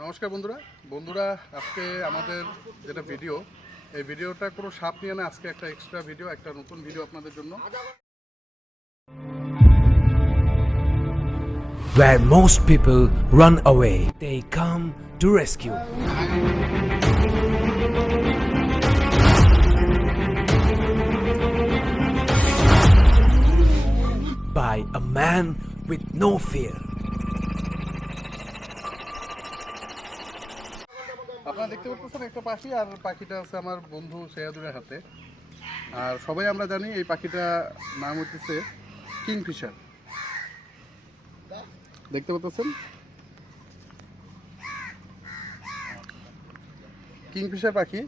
নমস্কার বন্ধুরা বন্ধুরা আজকে আমাদের যেটা ভিডিও এই ভিডিওটা কোনো সাপ নিয়ে না আজকে একটা এক্সট্রা ভিডিও একটা নতুন ভিডিও আপনাদের জন্য Where most people run away, they come to rescue. By a man with no fear. আপনারা দেখতে পাচ্ছেন একটা পাখি আর পাখিটা আছে আমার বন্ধু সৈয়দুরের হাতে আর সবাই আমরা জানি এই পাখিটা নাম হচ্ছে কিংফিশার দেখতে পাচ্ছেন কিংফিশার পাখি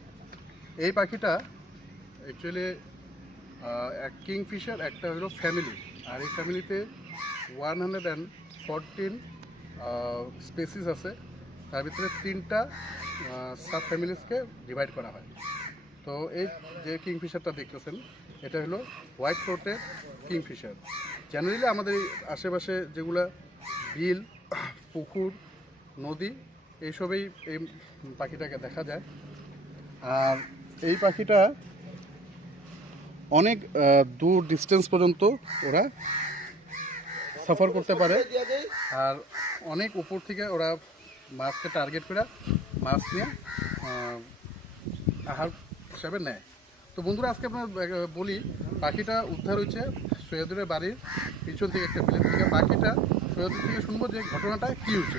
এই পাখিটা অ্যাকচুয়ালি এক কিংফিশার একটা হলো ফ্যামিলি আর এই ফ্যামিলিতে 114 স্পেসিস আছে তার ভিতরে 3টা সাব ফ্যামিলিসকে ডিভাইড করা হয় তো এই যে কিংফিশারটা দেখতেছেন এটা হলো হোয়াইট থ্রোটেড কিংফিশার জেনারেলি আমাদের আশেপাশে যেগুলো বিল পুকুর নদী এইসবেই এই পাখিটাকে দেখা যায় আর এই পাখিটা অনেক দূর ডিস্টেন্স পর্যন্ত ওরা সফর করতে পারে আর অনেক উপর থেকে ওরা মাছকে টার্গেট করে মাছ নিয়ে আহার হিসাবে নেয় তো বন্ধুরা আজকে আপনার বলি পাখিটা উদ্ধার হয়েছে সৈয়দুরের বাড়ির পিছন থেকে একটা বিলের থেকে পাখিটা সৈয়দুর থেকে শুনবো যে ঘটনাটা কী হয়েছে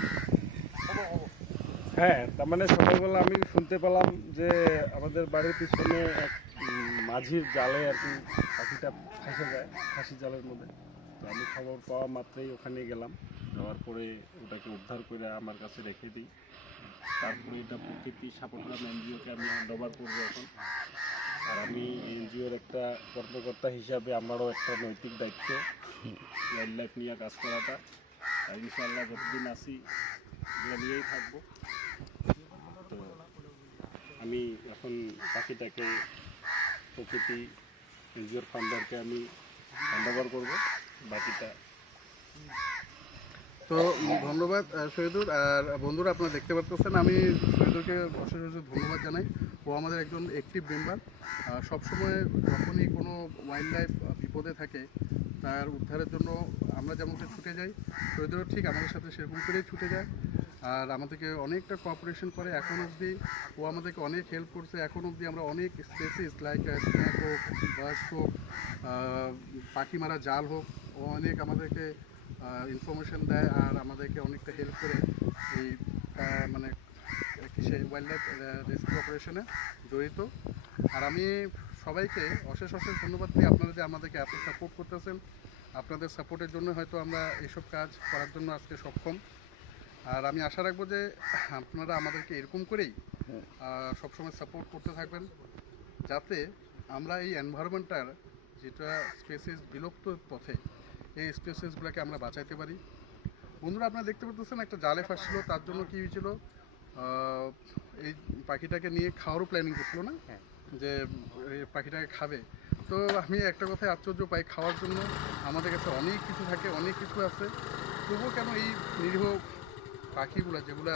হ্যাঁ তার মানে সকালবেলা আমি শুনতে পেলাম যে আমাদের বাড়ির পিছনে এক মাঝির জালে আর কি পাখিটা ফেঁসে যায় ফাঁসি জালের মধ্যে তো আমি খবর পাওয়া মাত্রই ওখানে গেলাম যাওয়ার পরে ওটাকে উদ্ধার করে আমার কাছে রেখে দিই তারপরে এটা প্রত্যেকটি সাপোর্টলাম এনজিওকে আমি হ্যান্ডওভার করবো এখন আর আমি এনজিওর একটা কর্মকর্তা হিসাবে আমারও একটা নৈতিক দায়িত্ব ওয়াইল্ড লাইফ নিয়ে কাজ করাটা আর ইনশাআল্লাহ যতদিন আসি এগুলো নিয়েই থাকবো তো আমি এখন পাখিটাকে প্রকৃতি এনজিওর ফান্ডারকে আমি হ্যান্ডওভার করবো বাকিটা তো ধন্যবাদ শহীদুর আর বন্ধুরা আপনারা দেখতে পাচ্ছেন আমি শহীদুরকে অশেষ ধন্যবাদ জানাই ও আমাদের একজন অ্যাক্টিভ মেম্বার সবসময় যখনই কোনো ওয়াইল্ড লাইফ বিপদে থাকে তার উদ্ধারের জন্য আমরা যেমন ছুটে যাই শহীদুরও ঠিক আমাদের সাথে সেরকম করেই ছুটে যায় আর আমাদেরকে অনেকটা কোঅপারেশন করে এখন অবধি ও আমাদেরকে অনেক হেল্প করছে এখন অবধি আমরা অনেক স্পেসিস লাইক স্ন্যাক হোক বাস হোক পাখি মারা জাল হোক ও অনেক আমাদেরকে ইনফরমেশন দেয় আর আমাদেরকে অনেকটা হেল্প করে এই মানে কিসে ওয়াইল্ড লাইফ রেস্কিউ অপারেশনে জড়িত আর আমি সবাইকে অশেষ ধন্যবাদ দিই আপনারা যে আমাদেরকে এত সাপোর্ট করতেছেন আপনাদের সাপোর্টের জন্য হয়তো আমরা এইসব কাজ করার জন্য আজকে সক্ষম আর আমি আশা রাখবো যে আপনারা আমাদেরকে এরকম করেই সবসময় সাপোর্ট করতে থাকবেন যাতে আমরা এই এনভায়রনমেন্টটার যেটা স্পেসিস বিলুপ্ত পথে এই স্পেসিসগুলোকে আমরা বাঁচাইতে পারি বন্ধুরা আপনারা দেখতে পাচ্ছেন একটা জালে ফাঁসছিল তার জন্য কী হয়েছিল এই পাখিটাকে নিয়ে খাওয়ারও প্ল্যানিং করছিল না যে এই পাখিটাকে খাবে তো আমি একটা কথায় আশ্চর্য পাই খাওয়ার জন্য আমাদের কাছে অনেক কিছু থাকে অনেক কিছু আছে তবুও কেন এই নিরীহ পাখিগুলো যেগুলো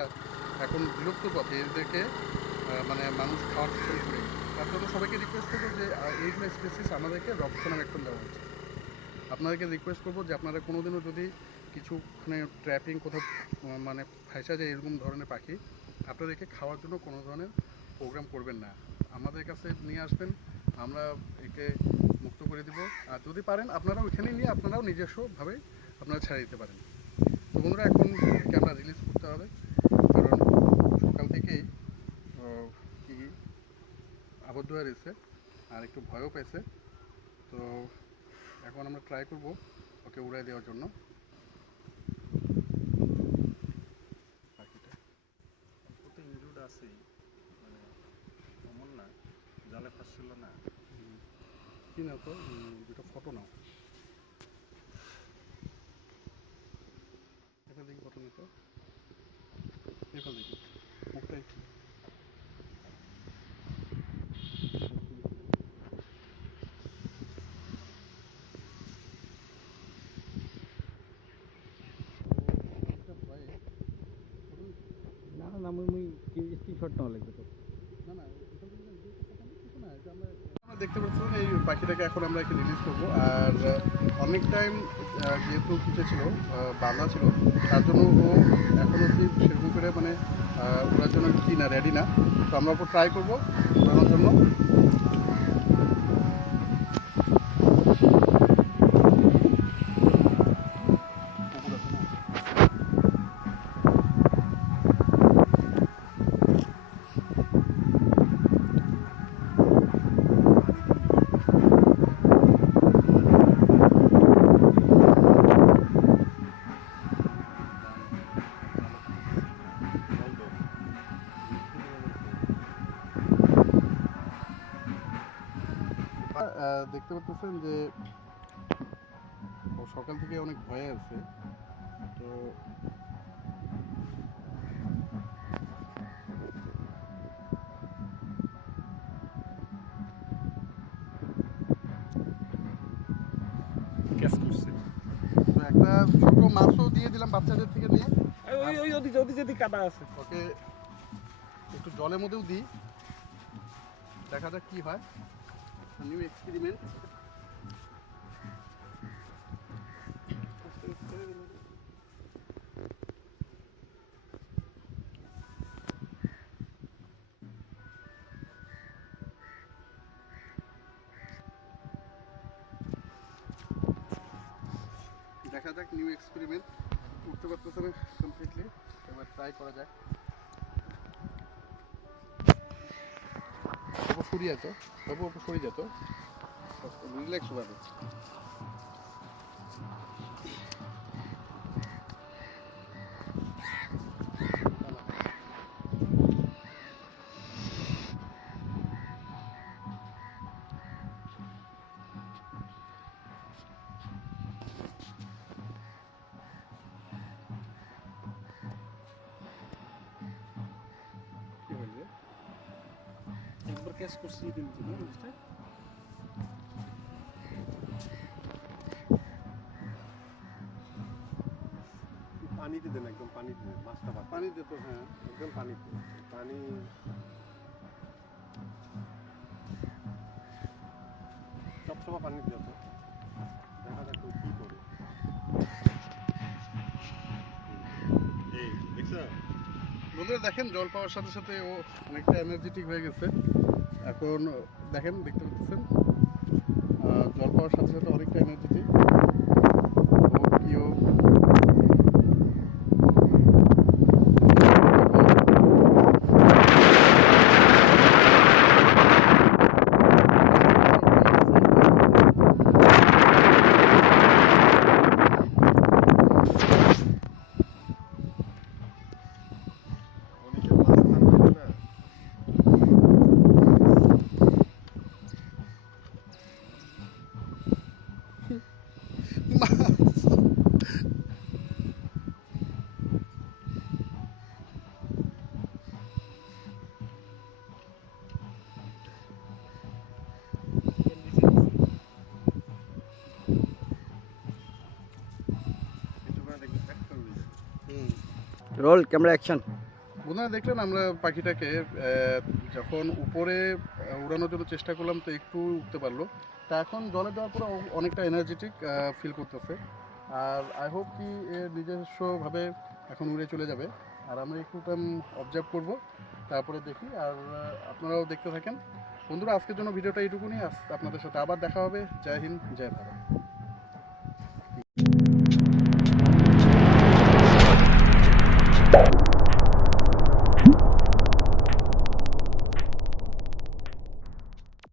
এখন বিলুপ্ত পথে এদেরকে মানে মানুষ খাওয়ার শুরু করে তার জন্য সবাইকে রিকোয়েস্ট করবো যে এইগুলো স্পেসিস আমাদেরকে রক্ষণাবেক্ষণ দেওয়া উচিত আপনাদেরকে রিকোয়েস্ট করবো যে আপনারা কোনোদিনও যদি কিছুখানে ট্র্যাপিং কোথাও মানে ফাঁসা যায় এরকম ধরনের পাখি আপনাদেরকে খাওয়ার জন্য কোনো ধরনের প্রোগ্রাম করবেন না আমাদের কাছে নিয়ে আসবেন আমরা একে মুক্ত করে দেবো আর যদি পারেন আপনারা ওইখানে নিয়ে আপনারাও নিজস্বভাবে আপনারা ছেড়ে দিতে পারেন তো বন্ধুরা এখন ক্যামেরা রিলিজ করতে হবে কারণ সকাল থেকেই কি আবদ্ধ হয়ে রয়েছে আর একটু ভয়ও পেয়েছে তো এখন আমরা ট্রাই করব ওকে উড়াই দেওয়ার জন্য পাখিটা তো ইনজুর্ড আছেই মানে এমন না জালে ফাঁসছিল না কি না তো দুটো ফটো নাও এটা দেখি ফটো নিতে এটা দেখি মুখটাই না মুই স্ক্রিনশট নেওয়া লাগবে তো। না না আমরা দেখতে পাচ্ছি এই পাখিটাকে এখন আমরা এখানে রিলিজ করবো। আর অনেক টাইম যেহেতু কিছু ছিল বাঁধা ছিল, তার জন্য ও এখন অব্দি সেরকম করে মানে ওড়ার জন্য কি না রেডি না। তো আমরা ওপর ট্রাই করবো ওড়ানোর জন্য। দেখতে পাচ্ছেন যে ও সকাল থেকে অনেক ভয়ে আছে। তো ক্যাচ করছে। তো একটা ছোট মাছও দিয়ে দিলাম বাচ্চাদের থেকে নিয়ে। ওই ওদি যদি কাদা আছে ওকে একটু জলের মধ্যেও দিই, দেখা যাক কি হয়। New experiment. দেখা যাক নিউ এক্সপেরিমেন্ট। উঠতে পারতেছে না কমপ্লিটলি, এবার ট্রাই করা যাক। সরিয়ে যেত বাবু, সরিয়ে যেত, রিল্যাক্স ভাবে। একবার ক্যাচ করছি কিন্তু না বুঝতে। পানিতে দেন, একদম পানিতে দেন, মাছটা পানি দিত, হ্যাঁ একদম পানিতে। পানি সবসময় পানি দিও তো, দেখা যাক ও কি করে। এই দেখছো বন্ধুরা, দেখেন জল পাওয়ার সাথে সাথে ও অনেকটা এনার্জেটিক হয়ে গেছে। এখন দেখেন, দেখতে পাচ্ছেন জল পাওয়ার সাথে সাথে অনেকটা এনার্জেটিক। অনেকের মাছ থাকবে না। কিছুক্ষণ দেখবে এক করে উড়ে যাবে। Roll camera action. বন্ধুরা, দেখলেন আমরা পাখিটাকে যখন উপরে উড়ানোর জন্য চেষ্টা করলাম তো একটু উঠতে পারলো। তা এখন জলে দেওয়ার পরে অনেকটা এনার্জেটিক ফিল করতেছে। আর আই হোপ কি এর নিজস্বভাবে এখন উড়ে চলে যাবে। আর আমরা একটু টাইম অবজার্ভ করবো, তারপরে দেখি। আর আপনারাও দেখতে থাকেন। বন্ধুরা, আজকের জন্য ভিডিওটা এইটুকুনি। আপনাদের সাথে আবার দেখা হবে। জয় হিন্দ, জয় ভারত।